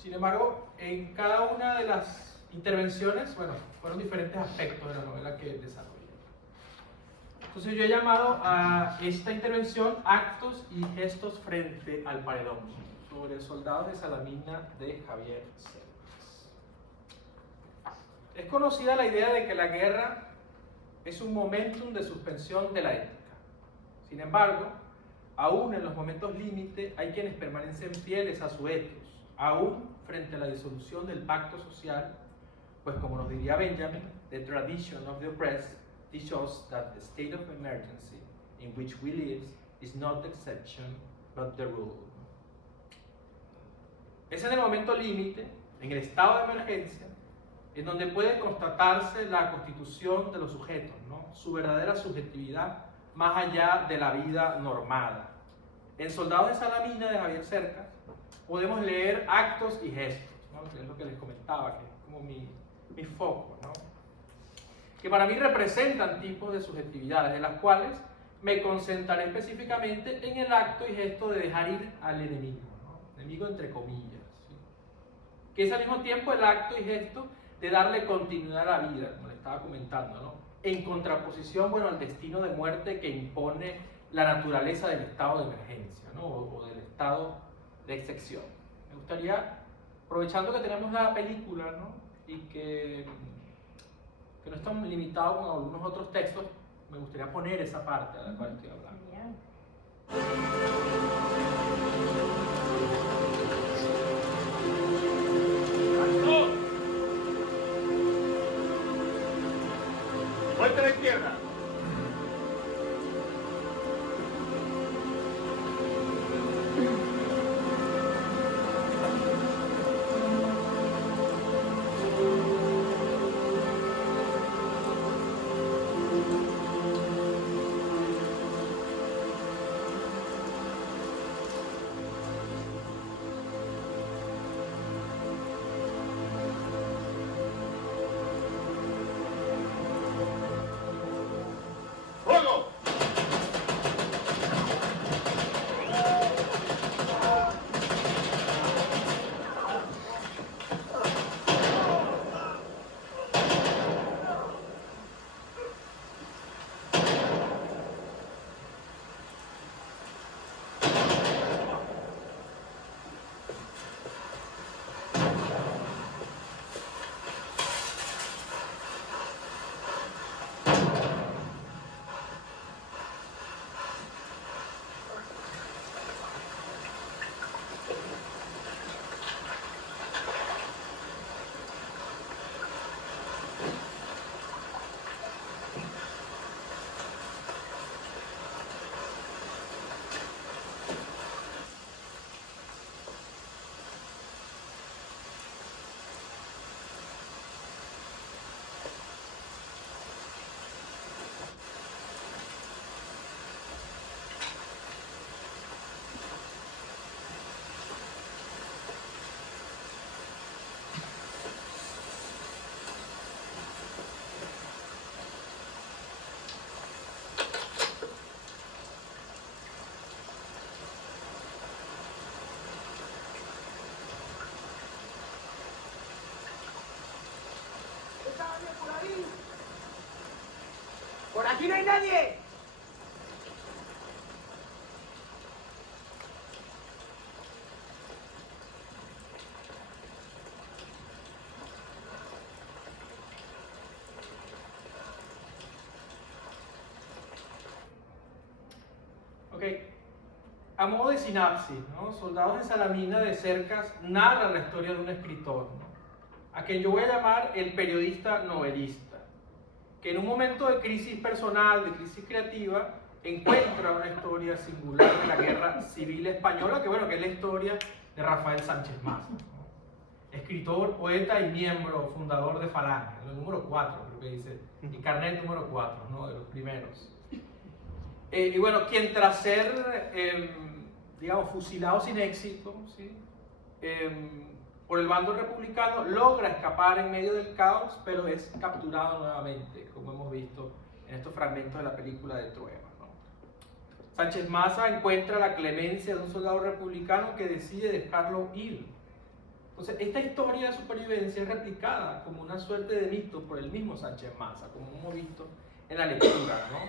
Sin embargo, en cada una de las intervenciones, bueno, fueron diferentes aspectos de la novela que desarrollé. Entonces yo he llamado a esta intervención Actos y gestos frente al paredón, sobre Soldados de Salamina de Javier Cercas. Es conocida la idea de que la guerra es un momentum de suspensión de la ética. Sin embargo, aún en los momentos límite hay quienes permanecen fieles a su ethos, aún frente a la disolución del pacto social, pues como nos diría Benjamin, the tradition of the oppressed teaches us that the state of emergency in which we live is not the exception but the rule. Es en el momento límite, en el estado de emergencia, en donde puede constatarse la constitución de los sujetos, ¿no? Su verdadera subjetividad más allá de la vida normada. En Soldados de Salamina de Javier Cercas podemos leer actos y gestos, ¿no? Que es lo que les comentaba, que es como mi foco, ¿no? Que para mí representan tipos de subjetividades, de las cuales me concentraré específicamente en el acto y gesto de dejar ir al enemigo, ¿no? Enemigo entre comillas, ¿sí? Que es al mismo tiempo el acto y gesto de darle continuidad a la vida, como le estaba comentando, ¿no? En contraposición, bueno, al destino de muerte que impone la naturaleza del estado de emergencia, ¿no? O del estado de excepción. Me gustaría, aprovechando que tenemos la película, ¿no? Y que no estamos limitados con algunos otros textos, me gustaría poner esa parte de la cual estoy hablando. Vuelta a la izquierda. ¡Por aquí no hay nadie! Ok, a modo de sinapsis, ¿no? Soldados de Salamina de Cercas narra la historia de un escritor, ¿no? A quien yo voy a llamar el periodista novelista, que en un momento de crisis personal, de crisis creativa, encuentra una historia singular de la Guerra Civil Española, que bueno, que es la historia de Rafael Sánchez Maza, ¿no? Escritor, poeta y miembro fundador de Falange, el número 4, creo que dice, el carnet número 4, ¿no? De los primeros. Y bueno, quien tras ser, digamos, fusilado sin éxito, ¿sí? Por el bando republicano, logra escapar en medio del caos, pero es capturado nuevamente, como hemos visto en estos fragmentos de la película de Trueba, ¿no? Sánchez Maza encuentra la clemencia de un soldado republicano que decide dejarlo ir. Entonces, esta historia de supervivencia es replicada como una suerte de mito por el mismo Sánchez Mazza, como hemos visto en la lectura, ¿no?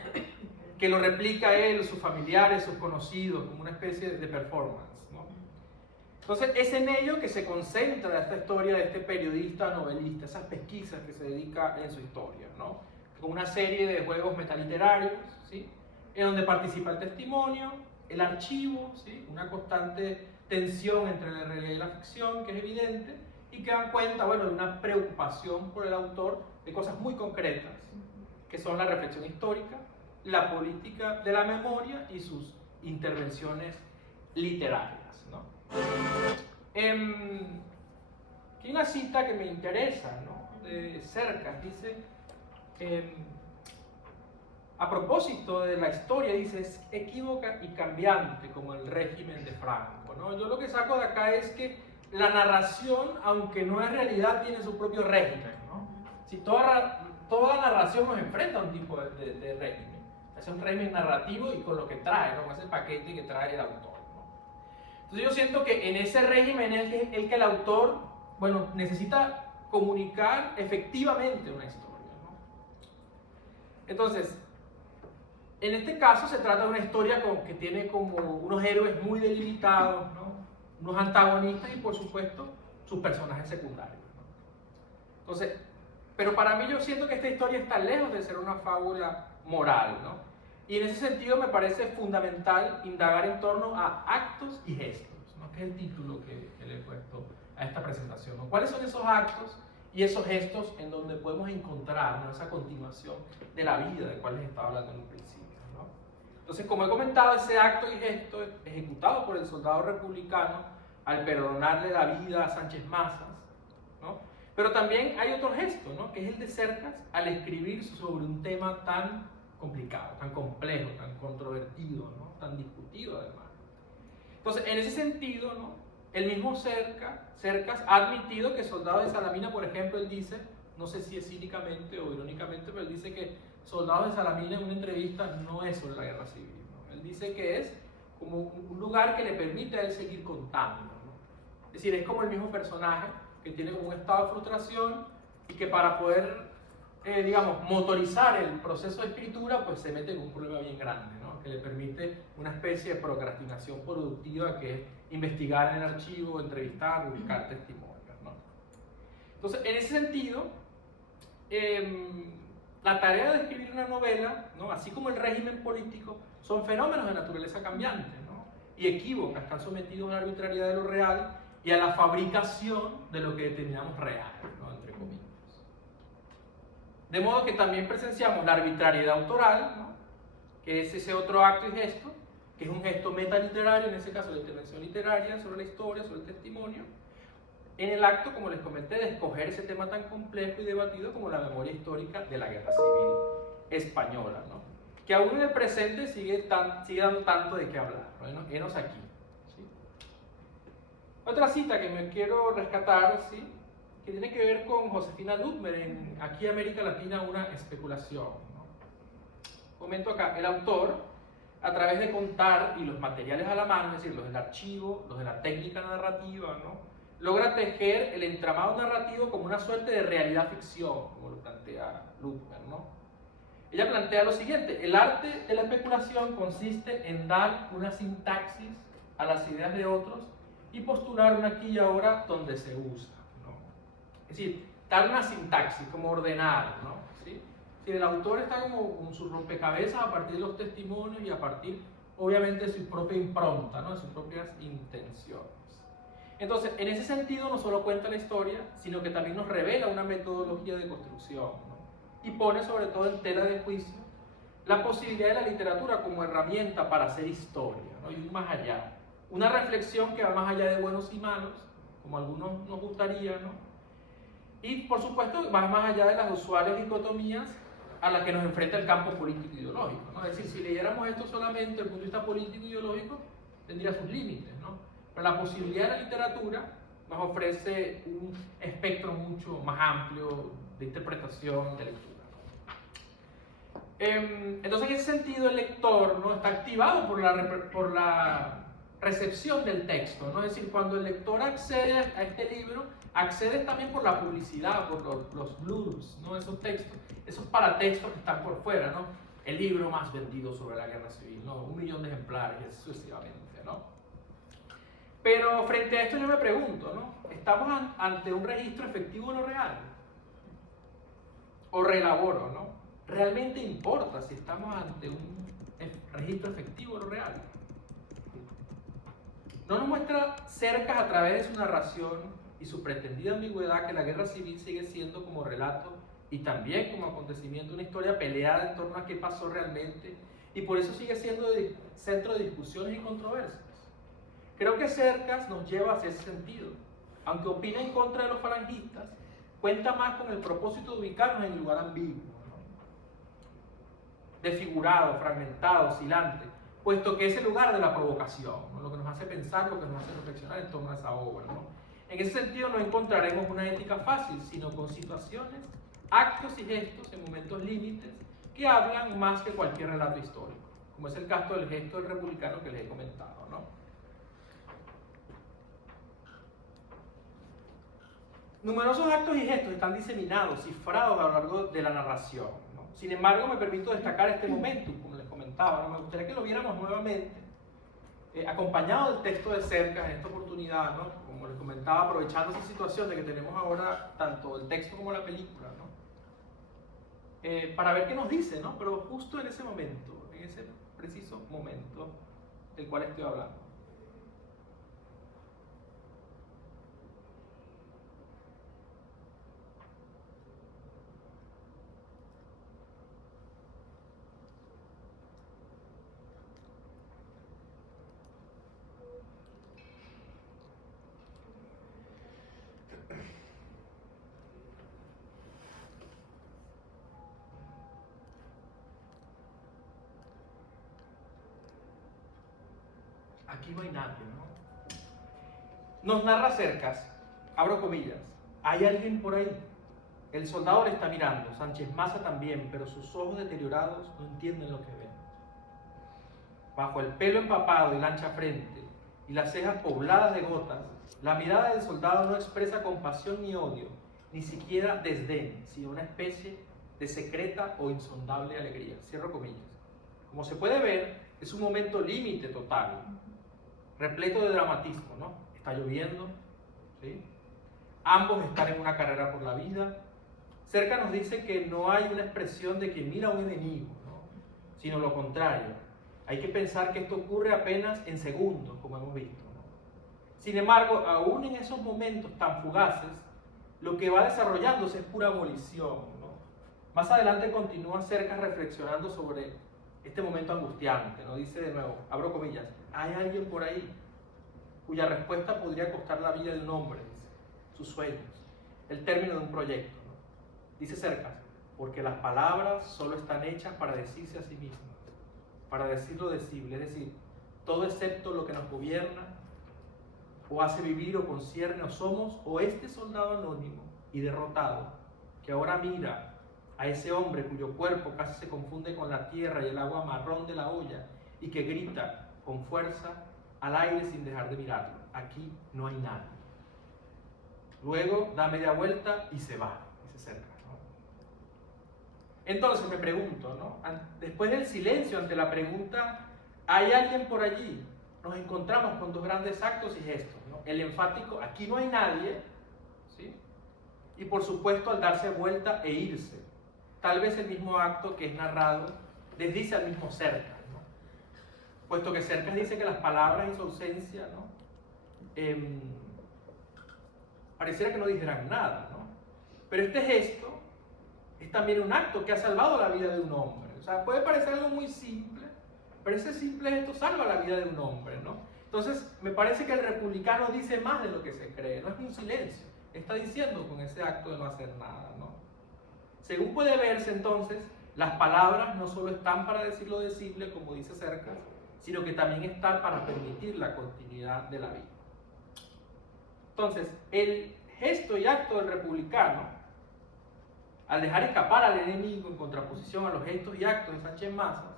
Que lo replica él, sus familiares, sus conocidos, como una especie de performance, ¿no? Entonces, es en ello que se concentra esta historia de este periodista novelista, esas pesquisas que se dedica en su historia, ¿no? Con una serie de juegos metaliterarios, ¿sí? En donde participa el testimonio, el archivo, ¿sí? Una constante tensión entre la realidad y la ficción, que es evidente, y que dan cuenta, bueno, de una preocupación por el autor de cosas muy concretas, que son la reflexión histórica, la política de la memoria y sus intervenciones literarias, ¿no? Hay una cita que me interesa, ¿no? De Cercas, dice, a propósito de la historia, dice, es equívoca y cambiante como el régimen de Franco, ¿no? Yo lo que saco de acá es que la narración, aunque no es realidad, tiene su propio régimen, ¿no? Si toda narración nos enfrenta a un tipo de régimen, es un régimen narrativo y con lo que trae, ¿no? Con ese paquete que trae el autor, ¿no? Entonces yo siento que en ese régimen es el que el autor, bueno, necesita comunicar efectivamente una historia, ¿no? Entonces, en este caso se trata de una historia que tiene como unos héroes muy delimitados, ¿no? Unos antagonistas y por supuesto sus personajes secundarios, ¿no? Entonces, pero para mí yo siento que esta historia está lejos de ser una fábula moral, ¿no? Y en ese sentido me parece fundamental indagar en torno a actos y gestos, ¿no? Que es el título que le he puesto a esta presentación, ¿no? ¿Cuáles son esos actos y esos gestos en donde podemos encontrar, ¿no? Esa continuación de la vida de cual les estaba hablando en un principio, ¿no? Entonces, como he comentado, ese acto y gesto ejecutado por el soldado republicano al perdonarle la vida a Sánchez Mazas, ¿no? Pero también hay otro gesto, ¿no? Que es el de Cercas al escribir sobre un tema tan complicado, tan complejo, tan controvertido, ¿no? Tan discutido además. Entonces, en ese sentido, ¿no? El mismo Cercas ha admitido que Soldados de Salamina, por ejemplo, él dice, no sé si es cínicamente o irónicamente, pero él dice que Soldados de Salamina en una entrevista no es sobre la guerra civil, ¿no? Él dice que es como un lugar que le permite a él seguir contando, ¿no? Es decir, es como el mismo personaje que tiene como un estado de frustración y que para poder, digamos, motorizar el proceso de escritura, pues se mete en un problema bien grande, ¿no? Que le permite una especie de procrastinación productiva que es investigar en el archivo, entrevistar, buscar testimonios, ¿no? Entonces, en ese sentido, la tarea de escribir una novela, ¿no? Así como el régimen político, son fenómenos de naturaleza cambiante, ¿no? Y equívocas, están sometidos a la arbitrariedad de lo real y a la fabricación de lo que determinamos real, ¿no? Entre comillas. De modo que también presenciamos la arbitrariedad autoral, ¿no? Que es ese otro acto y gesto, que es un gesto metaliterario, en ese caso la intervención literaria sobre la historia, sobre el testimonio, en el acto, como les comenté, de escoger ese tema tan complejo y debatido como la memoria histórica de la Guerra Civil Española, ¿no? Que aún en el presente sigue dando tanto de qué hablar, ¿no? Enos aquí, ¿sí? Otra cita que me quiero rescatar, ¿sí? Que tiene que ver con Josefina Ludmer en Aquí América Latina, una especulación, ¿no? Comento acá, el autor, a través de contar y los materiales a la mano, es decir, los del archivo, los de la técnica narrativa, ¿no? Logra tejer el entramado narrativo como una suerte de realidad ficción, como lo plantea Ludmer, ¿no? Ella plantea lo siguiente: el arte de la especulación consiste en dar una sintaxis a las ideas de otros y postular una aquí y ahora donde se usa, ¿no? Es decir, dar una sintaxis, como ordenar, ¿no? ¿Sí? Si el autor está como con su rompecabezas a partir de los testimonios y a partir, obviamente, de su propia impronta, ¿no? De sus propias intenciones. Entonces, en ese sentido, no solo cuenta la historia, sino que también nos revela una metodología de construcción, ¿no? Y pone sobre todo en tela de juicio la posibilidad de la literatura como herramienta para hacer historia, ¿no? Y más allá. Una reflexión que va más allá de buenos y malos, como a algunos nos gustaría, ¿no? Y, por supuesto, va más allá de las usuales dicotomías a las que nos enfrenta el campo político e ideológico, ¿no? Es decir, si leyéramos esto solamente desde el punto de vista político e ideológico, tendría sus límites, ¿no? Pero la posibilidad de la literatura nos ofrece un espectro mucho más amplio de interpretación, de lectura. Entonces, en ese sentido, el lector, ¿no? Está activado por recepción del texto, ¿no? Es decir, cuando el lector accede a este libro, accede también por la publicidad, por los blurbs, ¿no? Esos textos, esos paratextos que están por fuera, ¿no? El libro más vendido sobre la guerra civil, ¿no? 1 millón de ejemplares, sucesivamente, ¿no? Pero frente a esto yo me pregunto, ¿no? ¿Estamos ante un registro efectivo de lo real? O reelaboro, ¿no? ¿Realmente importa si estamos ante un registro efectivo de lo real? ¿No nos muestra Cercas a través de su narración y su pretendida ambigüedad que la guerra civil sigue siendo como relato y también como acontecimiento una historia peleada en torno a qué pasó realmente y por eso sigue siendo centro de discusiones y controversias? Creo que Cercas nos lleva hacia ese sentido. Aunque opina en contra de los falangistas, cuenta más con el propósito de ubicarnos en el lugar ambiguo, ¿no? Desfigurado, fragmentado, oscilante, puesto que es el lugar de la provocación, ¿no? Lo que nos hace pensar, lo que nos hace reflexionar en torno a esa obra, ¿no? En ese sentido no encontraremos una ética fácil, sino con situaciones, actos y gestos en momentos límites que hablan más que cualquier relato histórico, como es el caso del gesto del republicano que les he comentado, ¿no? Numerosos actos y gestos están diseminados, cifrados a lo largo de la narración, ¿no? Sin embargo, me permito destacar este momento, como les comentaba, ¿no? Me gustaría que lo viéramos nuevamente, acompañado del texto de Cercas en esta oportunidad, ¿no? Como les comentaba, aprovechando esa situación de que tenemos ahora tanto el texto como la película, ¿no? Para ver qué nos dice, ¿no? Pero justo en ese momento, en ese preciso momento del cual estoy hablando. Aquí no hay nadie, ¿no? Nos narra Cercas, abro comillas, hay alguien por ahí. El soldado le está mirando, Sánchez Maza también, pero sus ojos deteriorados no entienden lo que ven. Bajo el pelo empapado y la ancha frente y las cejas pobladas de gotas, la mirada del soldado no expresa compasión ni odio, ni siquiera desdén, sino una especie de secreta o insondable alegría. Cierro comillas. Como se puede ver, es un momento límite total, repleto de dramatismo, ¿no? Está lloviendo, ¿sí? Ambos están en una carrera por la vida. Cerca nos dice que no hay una expresión de que mira a un enemigo, ¿no? Sino lo contrario. Hay que pensar que esto ocurre apenas en segundos, como hemos visto, ¿no? Sin embargo, aún en esos momentos tan fugaces, lo que va desarrollándose es pura abolición, ¿no? Más adelante continúa Cercas reflexionando sobre este momento angustiante, ¿no? Dice de nuevo, abro comillas, hay alguien por ahí cuya respuesta podría costar la vida de un hombre, dice, sus sueños, el término de un proyecto, ¿no? Dice Cercas, porque las palabras solo están hechas para decirse a sí mismas, para decir lo decible, es decir, todo excepto lo que nos gobierna, o hace vivir o concierne, o somos, o este soldado anónimo y derrotado, que ahora mira a ese hombre cuyo cuerpo casi se confunde con la tierra y el agua marrón de la olla, y que grita con fuerza al aire sin dejar de mirarlo. Aquí no hay nadie. Luego da media vuelta y se va, y se acerca, ¿no? Entonces me pregunto, ¿no? Después del silencio ante la pregunta, ¿hay alguien por allí? Nos encontramos con dos grandes actos y gestos, ¿no? El enfático, aquí no hay nadie, ¿sí? Y por supuesto al darse vuelta e irse. Tal vez el mismo acto que es narrado desdice al mismo Cercas, ¿no? Puesto que Cercas dice que las palabras en su ausencia, ¿no? Pareciera que no dijeran nada, ¿no? Pero este gesto es también un acto que ha salvado la vida de un hombre. O sea, puede parecer algo muy simple, pero ese simple gesto salva la vida de un hombre, ¿no? Entonces, me parece que el republicano dice más de lo que se cree, no es un silencio, está diciendo con ese acto de no hacer nada, ¿no? Según puede verse entonces, las palabras no solo están para decir lo decible, como dice Cercas, sino que también están para permitir la continuidad de la vida. Entonces, el gesto y acto del republicano, al dejar escapar al enemigo en contraposición a los gestos y actos de Sánchez Mazas,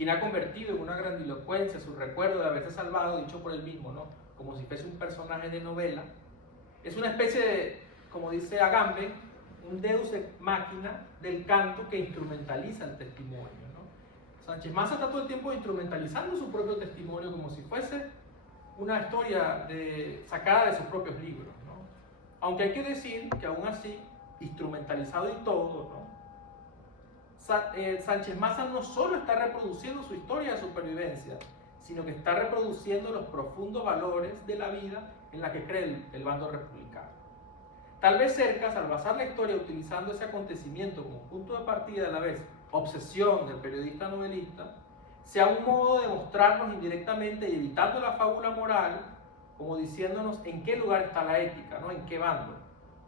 quien ha convertido en una grandilocuencia su recuerdo de haberse salvado, dicho por él mismo, ¿no? Como si fuese un personaje de novela. Es una especie de, como dice Agamben, un deus ex machina del canto que instrumentaliza el testimonio, ¿no? Sánchez Mazas está todo el tiempo instrumentalizando su propio testimonio como si fuese una historia sacada de sus propios libros, ¿no? Aunque hay que decir que aún así, instrumentalizado y todo, ¿no? Sánchez Mazas no solo está reproduciendo su historia de supervivencia, sino que está reproduciendo los profundos valores de la vida en la que cree el bando republicano. Tal vez Cercas, al basar la historia utilizando ese acontecimiento como punto de partida, a la vez obsesión del periodista novelista, sea un modo de mostrarnos indirectamente y evitando la fábula moral, como diciéndonos en qué lugar está la ética, ¿no? En qué bando.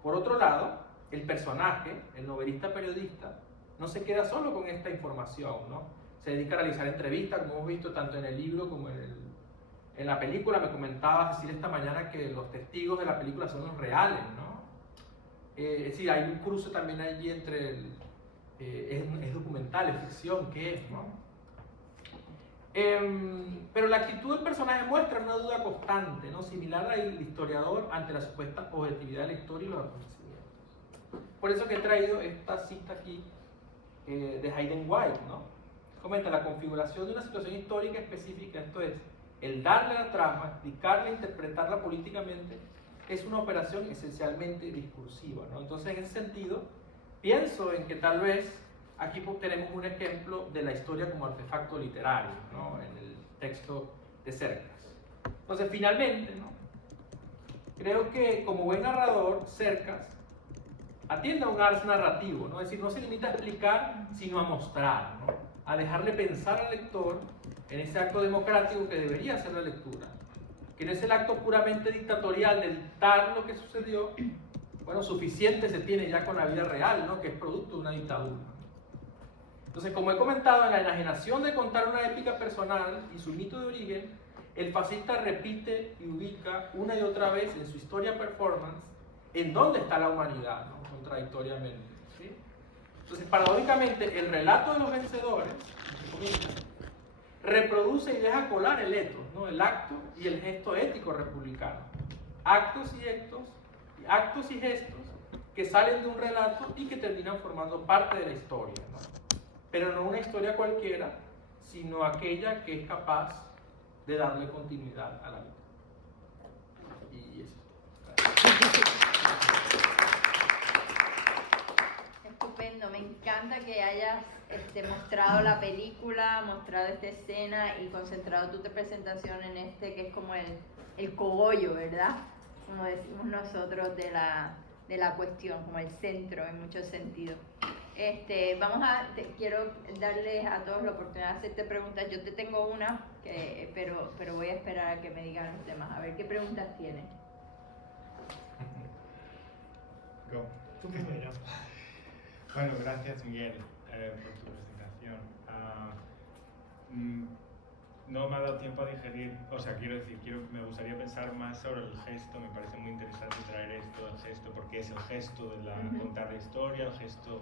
Por otro lado, el personaje, el novelista periodista, no se queda solo con esta información, ¿no? Se dedica a realizar entrevistas, como hemos visto tanto en el libro como en la película. Me comentaba Cecilia esta mañana que los testigos de la película son los reales, ¿no? Es decir, hay un cruce también allí entre es documental, es ficción, ¿qué es, no? Pero la actitud del personaje muestra una duda constante, ¿no? Similar al historiador ante la supuesta objetividad de la historia y los acontecimientos. Por eso que he traído esta cita aquí de Hayden White, ¿no? Comenta: la configuración de una situación histórica específica, esto es, el darle la trama, explicarla, interpretarla políticamente, es una operación esencialmente discursiva, ¿no? Entonces, en ese sentido, pienso en que tal vez aquí tenemos un ejemplo de la historia como artefacto literario, ¿no? En el texto de Cercas. Entonces, finalmente, ¿no? Creo que como buen narrador, Cercas atiende a un ars narrativo, ¿no? Es decir, no se limita a explicar, sino a mostrar, ¿no? A dejarle pensar al lector en ese acto democrático que debería ser la lectura, que no es el acto puramente dictatorial de dictar lo que sucedió. Bueno, suficiente se tiene ya con la vida real, ¿no? Que es producto de una dictadura. Entonces, como he comentado, en la enajenación de contar una épica personal y su mito de origen, el fascista repite y ubica una y otra vez en su historia performance en dónde está la humanidad, ¿no? Contradictoriamente, ¿sí? Entonces, paradójicamente, el relato de los vencedores reproduce y deja colar el ethos, ¿no? El acto y el gesto ético republicano. Actos y gestos que salen de un relato y que terminan formando parte de la historia, ¿no? Pero no una historia cualquiera, sino aquella que es capaz de darle continuidad a la vida. Y eso. Estupendo, me encanta que hayas mostrado la película, mostrado esta escena y concentrado tu presentación en que es como el cogollo, ¿verdad? Como decimos nosotros de la cuestión, como el centro en muchos sentidos. Quiero darles a todos la oportunidad de hacerte preguntas. Yo te tengo una, pero voy a esperar a que me digan los demás. A ver, ¿qué preguntas tienes? Go. Tú primero. Bueno, gracias Miguel por tu presentación. No me ha dado tiempo a digerir, o sea, me gustaría pensar más sobre el gesto. Me parece muy interesante traer esto, el gesto, porque es el gesto de contar la historia, el gesto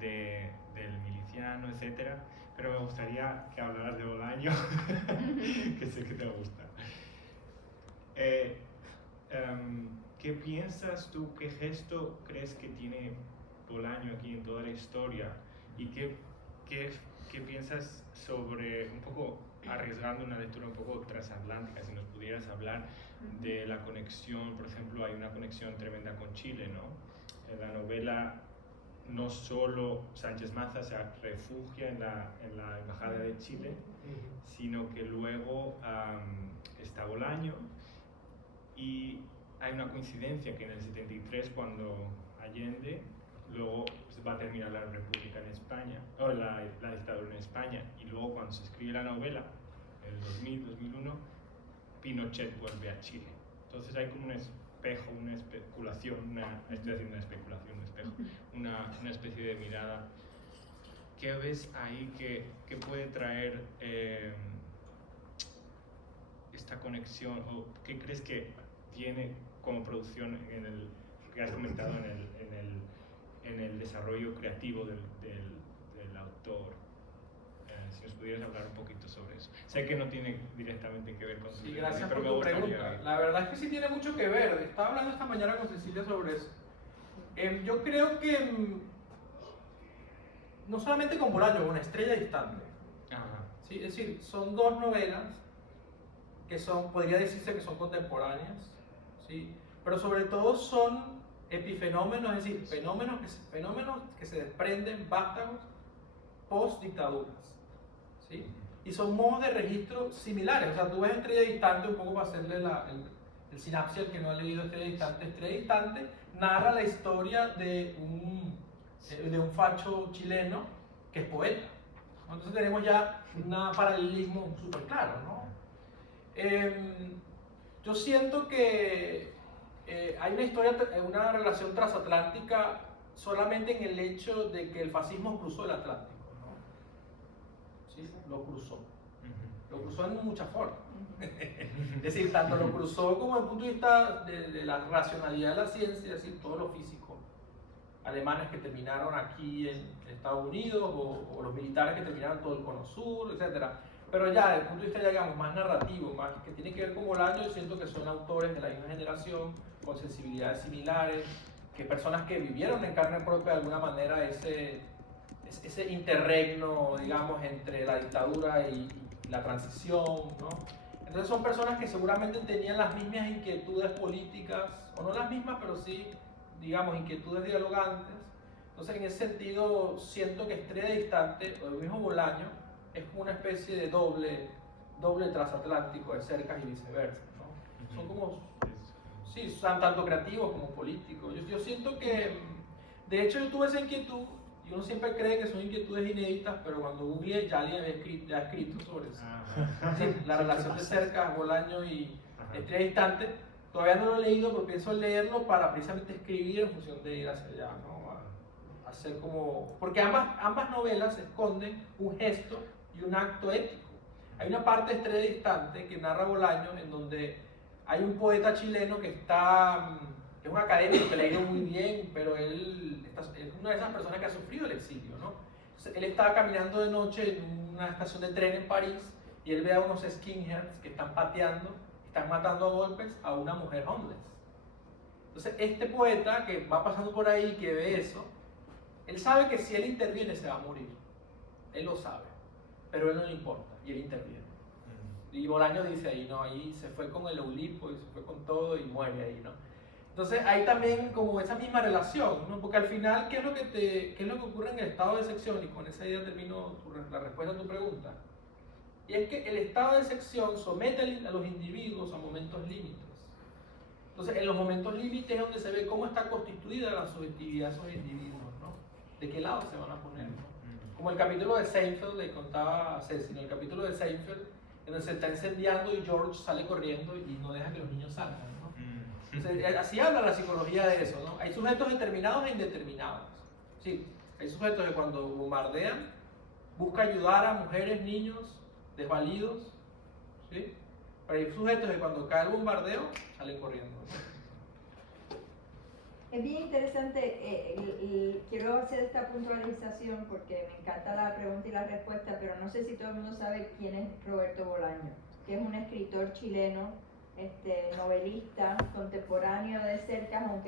del miliciano, etc. Pero me gustaría que hablaras de Bolaño, que sé que te gusta. ¿Qué piensas tú, qué gesto crees que tiene Bolaño aquí en toda la historia? ¿Y qué piensas sobre, un poco arriesgando una lectura un poco transatlántica, si nos pudieras hablar de la conexión? Por ejemplo, hay una conexión tremenda con Chile, ¿no? En la novela no solo Sánchez Mazas se refugia en la Embajada de Chile, sino que luego está Bolaño, y hay una coincidencia que en el 73, cuando Allende luego va a terminar la República en España, o la dictadura en España, y luego cuando se escribe la novela, en el 2000, 2001, Pinochet vuelve a Chile. Entonces hay como un espejo, una especulación, estoy haciendo una especulación, un espejo, una especie de mirada. ¿Qué ves ahí que puede traer esta conexión, o qué crees que tiene como producción que has comentado en el desarrollo creativo del autor, Si nos pudieras hablar un poquito sobre eso. Sé que no tiene directamente que ver con tu Sí, tema, gracias pero por me tu gustaría pregunta. ver. La verdad es que sí tiene mucho que ver. Estaba hablando esta mañana con Cecilia sobre eso. Yo creo que no solamente con Bolaño, con Estrella Distante. Ajá. ¿Sí? Es decir, son dos novelas que son, podría decirse que son contemporáneas, ¿sí? Pero sobre todo son epifenómenos, es decir, fenómenos que se desprenden vástagos post dictaduras, ¿sí? Y son modos de registro similares. O sea, tú ves Estrella Distante, un poco para hacerle el sinapsis al que no ha leído Estrella Distante. Estrella Distante narra la historia de un facho chileno que es poeta, ¿no? Entonces tenemos ya un paralelismo súper claro, ¿no? Yo siento que hay una relación transatlántica solamente en el hecho de que el fascismo cruzó el Atlántico, ¿no? ¿Sí? Lo cruzó. Lo cruzó en muchas formas. Es decir, tanto lo cruzó como desde el punto de vista de la racionalidad de la ciencia, es decir, todo lo físico. Alemanes que terminaron aquí en Estados Unidos, o los militares que terminaron todo el Cono Sur, etc. Pero ya, desde el punto de vista, digamos, más narrativo, más que tiene que ver con Bolaño, yo siento que son autores de la misma generación, con sensibilidades similares, que personas que vivieron en carne propia de alguna manera ese interregno, digamos, entre la dictadura y la transición, ¿no? Entonces son personas que seguramente tenían las mismas inquietudes políticas, o no las mismas, pero sí, digamos, inquietudes dialogantes. Entonces, en ese sentido, siento que Estrella Distante, o el mismo Bolaño, es como una especie de doble transatlántico de Cercas y viceversa, ¿no? Son como, sí, son tanto creativos como políticos. Yo siento que, de hecho, yo tuve esa inquietud, y uno siempre cree que son inquietudes inéditas, pero cuando googleé, ya alguien había escrito sobre eso. Sí, la relación de Cercas, Bolaño y Estrella Distante. Todavía no lo he leído, pero pienso leerlo para precisamente escribir en función de ir hacia allá, ¿no? A hacer como... Porque ambas novelas esconden un gesto y un acto ético. Hay una parte de Estrella Distante que narra Bolaño, en donde hay un poeta chileno que es un académico que le ha ido muy bien, pero él es una de esas personas que ha sufrido el exilio, ¿no? Entonces, él estaba caminando de noche en una estación de tren en París y él ve a unos skinheads que están pateando, están matando a golpes a una mujer homeless. Entonces, este poeta que va pasando por ahí, que ve eso, él sabe que si él interviene se va a morir. Él lo sabe, pero a él no le importa y él interviene. Y Bolaño dice ahí, no, ahí se fue con el Eulipo y se fue con todo y muere ahí, ¿no? Entonces hay también como esa misma relación, ¿no? Porque al final, ¿qué es lo que ocurre en el estado de sección? Y con esa idea termino la respuesta a tu pregunta. Y es que el estado de sección somete a los individuos a momentos límites. Entonces, en los momentos límites es donde se ve cómo está constituida la subjetividad de esos individuos, ¿no? De qué lado se van a poner, ¿no? Como el capítulo de Seinfeld, le contaba a Ceci, en el capítulo de Seinfeld, en donde se está incendiando y George sale corriendo y no deja que los niños salgan, ¿no? Entonces, así habla la psicología de eso, ¿no? Hay sujetos determinados e indeterminados. Sí, hay sujetos que cuando bombardean buscan ayudar a mujeres, niños, desvalidos, ¿sí? Pero hay sujetos que cuando cae el bombardeo salen corriendo, ¿no? Es bien interesante, quiero hacer esta puntualización porque me encanta la pregunta y la respuesta, pero no sé si todo el mundo sabe quién es Roberto Bolaño, que es un escritor chileno, novelista, contemporáneo de Cercas, aunque